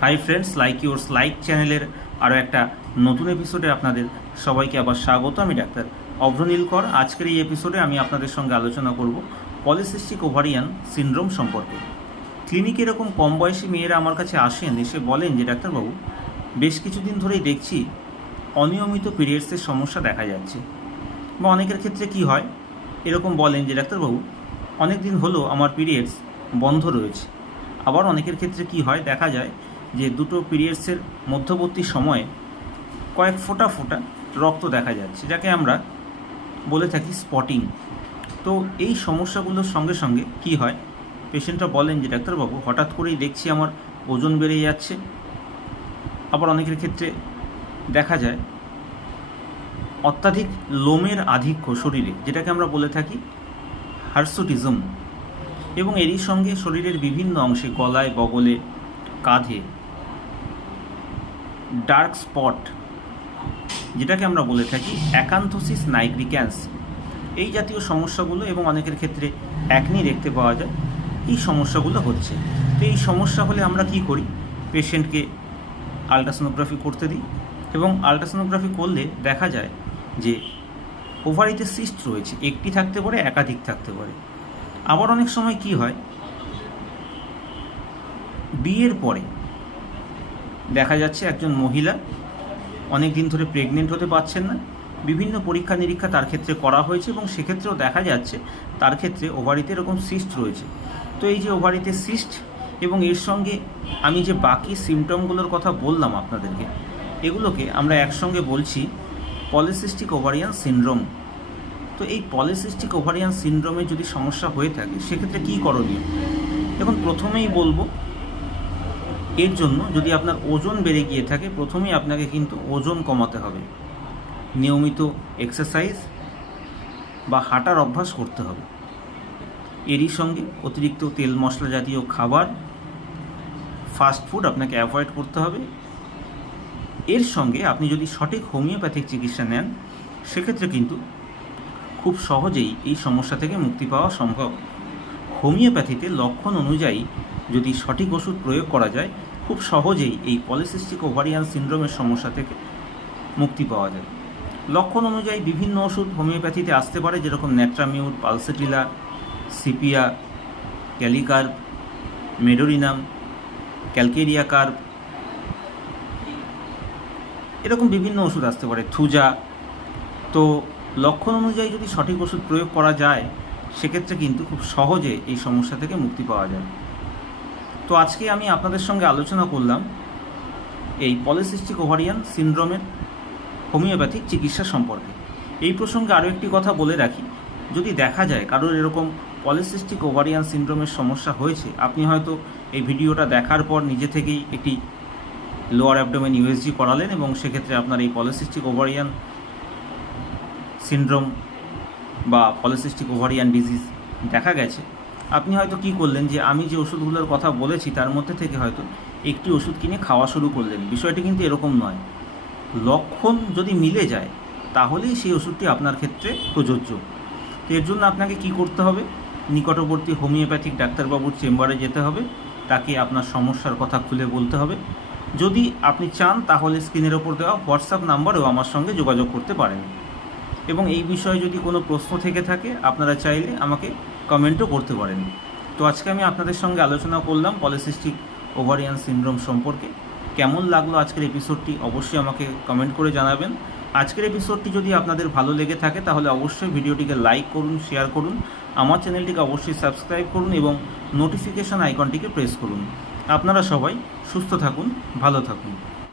Hi friends like yours like চ্যানেলের আরও একটা নতুন এপিসোডে আপনাদের সবাইকে আবার স্বাগত। আমি ডাক্তার অভ্রনীল কর আজকের এই এপিসোডে আমি আপনাদের সঙ্গে আলোচনা করব পলিসিস্টিক ওভারিয়ান সিনড্রোম সম্পর্কে। ক্লিনিকে এরকম কম বয়সী মেয়েরা আমার কাছে আসেন, এসে বলেন যে, ডাক্তারবাবু, বেশ কিছুদিন ধরেই দেখছি অনিয়মিত পিরিয়ডসের সমস্যা দেখা যাচ্ছে। বা অনেকের ক্ষেত্রে কি হয়? এরকম বলেন যে, ডাক্তারবাবু অনেক দিন হলো আমার পিরিয়ডস বন্ধ রয়েছে। আবার অনেকের ক্ষেত্রে কি হয়? দেখা যায় যে দুটো পিরিয়ডসের মধ্যবর্তী সময়ে কয়েক ফোঁটা ফোঁটা রক্ত দেখা যাচ্ছে, যাকে আমরা বলে থাকি স্পটিং। তো এই সমস্যাগুলোর সঙ্গে সঙ্গে কি হয়? পেশেন্টরা বলেন যে, ডাক্তারবাবু, হঠাৎ করেই দেখছি আমার ওজন বেড়ে যাচ্ছে। আবার অনেকের ক্ষেত্রে দেখা যায়, অত্যাধিক লোমের আধিক্য শরীরে, যেটাকে আমরা বলে থাকি হার্সোটিজম। এবং এরই সঙ্গে শরীরের বিভিন্ন অংশে গলায়, বগলে, কাঁধে ডার্ক স্পট, যেটাকে আমরা বলে থাকি অ্যাকান্থোসিস নাইগ্রিক্যান্স। এই জাতীয় সমস্যাগুলো এবং অনেকের ক্ষেত্রে একনি দেখতে পাওয়া যায়, এই সমস্যাগুলো হচ্ছে। তো এই সমস্যা হলে আমরা কি করি? পেশেন্টকে আলট্রাসোনোগ্রাফি করতে দিই এবং আলট্রাসোনোগ্রাফি করলে দেখা যায় যে ওভারিতে সিস্ট রয়েছে, একটি থাকতে পারে, একাধিক থাকতে পারে। আবার অনেক সময় কি হয়? বিয়ের পরে দেখা যাচ্ছে একজন মহিলা অনেক দিন ধরে প্রেগনেন্ট হতে পারছেন না। বিভিন্ন পরীক্ষা নিরীক্ষা তার ক্ষেত্রে করা হয়েছে এবং সেক্ষেত্রেও দেখা যাচ্ছে তার ক্ষেত্রে ওভারিতে এরকম সিস্ট রয়েছে। তো এই যে ওভারিতে সিস্ট এবং এর সঙ্গে আমি যে বাকি সিমটমগুলোর কথা বললাম আপনাদেরকে, এগুলোকে আমরা একসঙ্গে বলছি পলিসিস্টিক ওভারিয়ান সিনড্রোম তো এই পলিসিস্টিক ওভারিয়ান সিনড্রোমে যদি সমস্যা হয়ে থাকে, সেক্ষেত্রে কী করণীয়? এখন প্রথমেই বলব এর জন্য যদি আপনার ওজন বেড়ে গিয়ে থাকে, প্রথমেই আপনাকে কিন্তু ওজন কমাতে হবে। নিয়মিত এক্সারসাইজ বা হাঁটার অভ্যাস করতে হবে। এরই সঙ্গে অতিরিক্ত তেল মশলা জাতীয় খাবার ফাস্ট ফুড আপনাকে অ্যাভয়েড করতে হবে। এর সঙ্গে আপনি যদি সঠিক হোমিওপ্যাথিক চিকিৎসা নেন, সেক্ষেত্রে কিন্তু খুব সহজেই এই সমস্যা থেকে মুক্তি পাওয়া সম্ভব। হোমিওপ্যাথিতে লক্ষণ অনুযায়ী যদি সঠিক ওষুধ প্রয়োগ করা যায় খুব সহজেই এই পলিসিস্টিক ওভারিয়ান সিন্ড্রোমের সমস্যা থেকে মুক্তি পাওয়া যায়। লক্ষণ অনুযায়ী বিভিন্ন ওষুধ হোমিওপ্যাথিতে আসতে পারে, যেরকম natrum mur pulsatilla, sepia kali carb medorrhinum, calcarea carb এরকম বিভিন্ন ওষুধ আসতে পারে, থুজা। তো লক্ষণ অনুযায়ী যদি সঠিক ওষুধ প্রয়োগ করা যায়, সেক্ষেত্রে কিন্তু খুব সহজে এই সমস্যা থেকে মুক্তি পাওয়া যায়। তো আজকে আমি আপনাদের সঙ্গে আলোচনা করলাম এই পলিসিস্টিক ওভারিয়ান সিনড্রোমের হোমিওপ্যাথিক চিকিৎসা সম্পর্কে। এই প্রসঙ্গে আরও একটি কথা বলে রাখি। যদি দেখা যায় কারোর এরকম পলিসিস্টিক ওভারিয়ান সিনড্রোমের সমস্যা হয়েছে, আপনি হয়তো এই ভিডিওটা দেখার পর নিজে থেকেই একটি লোয়ার অ্যাবডোমেন ইউএসজি করালেন এবং সেক্ষেত্রে আপনার এই পলিসিস্টিক ওভারিয়ান সিনড্রোম বা পলিসিস্টিক ওভারিয়ান ডিজিজ দেখা গেছে। আপনি হয়তো কি করলেন যে আমি যে ওষুধগুলোর কথা বলেছি, তার মধ্যে থেকে হয়তো একটি ওষুধ কিনে খাওয়া শুরু করলেন। বিষয়টি কিন্তু এরকম নয়। লক্ষণ যদি মিলে যায়, তাহলেই সেই ওষুধটি আপনার ক্ষেত্রে প্রযোজ্য। তো এর জন্য আপনাকে কি করতে হবে? নিকটবর্তী হোমিওপ্যাথিক ডাক্তারবাবুর চেম্বারে যেতে হবে। তাকে আপনার সমস্যার কথা খুলে বলতে হবে। যদি আপনি চান, তাহলে স্ক্রিনের ওপর দেওয়া হোয়াটসঅ্যাপ নাম্বারেও আমার সঙ্গে যোগাযোগ করতে পারেন। এবং এই বিষয়ে যদি কোনো প্রশ্ন থেকে থাকে, আপনারা চাইলে আমাকে কমেন্টও করতে পারেন। তো আজকে আমি আপনাদের সঙ্গে আলোচনা করলাম পলিসিস্টিক ওভারিয়ান সিনড্রোম সম্পর্কে। কেমন লাগল আজকের এপিসোডটি অবশ্যই আমাকে কমেন্ট করে জানাবেন। আজকের এপিসোডটি যদি আপনাদের ভালো লেগে থাকে, তাহলে অবশ্যই ভিডিওটিকে লাইক করুন শেয়ার করুন। আমার চ্যানেলটিকে অবশ্যই সাবস্ক্রাইব করুন এবং নোটিফিকেশান আইকনটিকে প্রেস করুন। আপনারা সবাই সুস্থ থাকুন, ভালো থাকুন।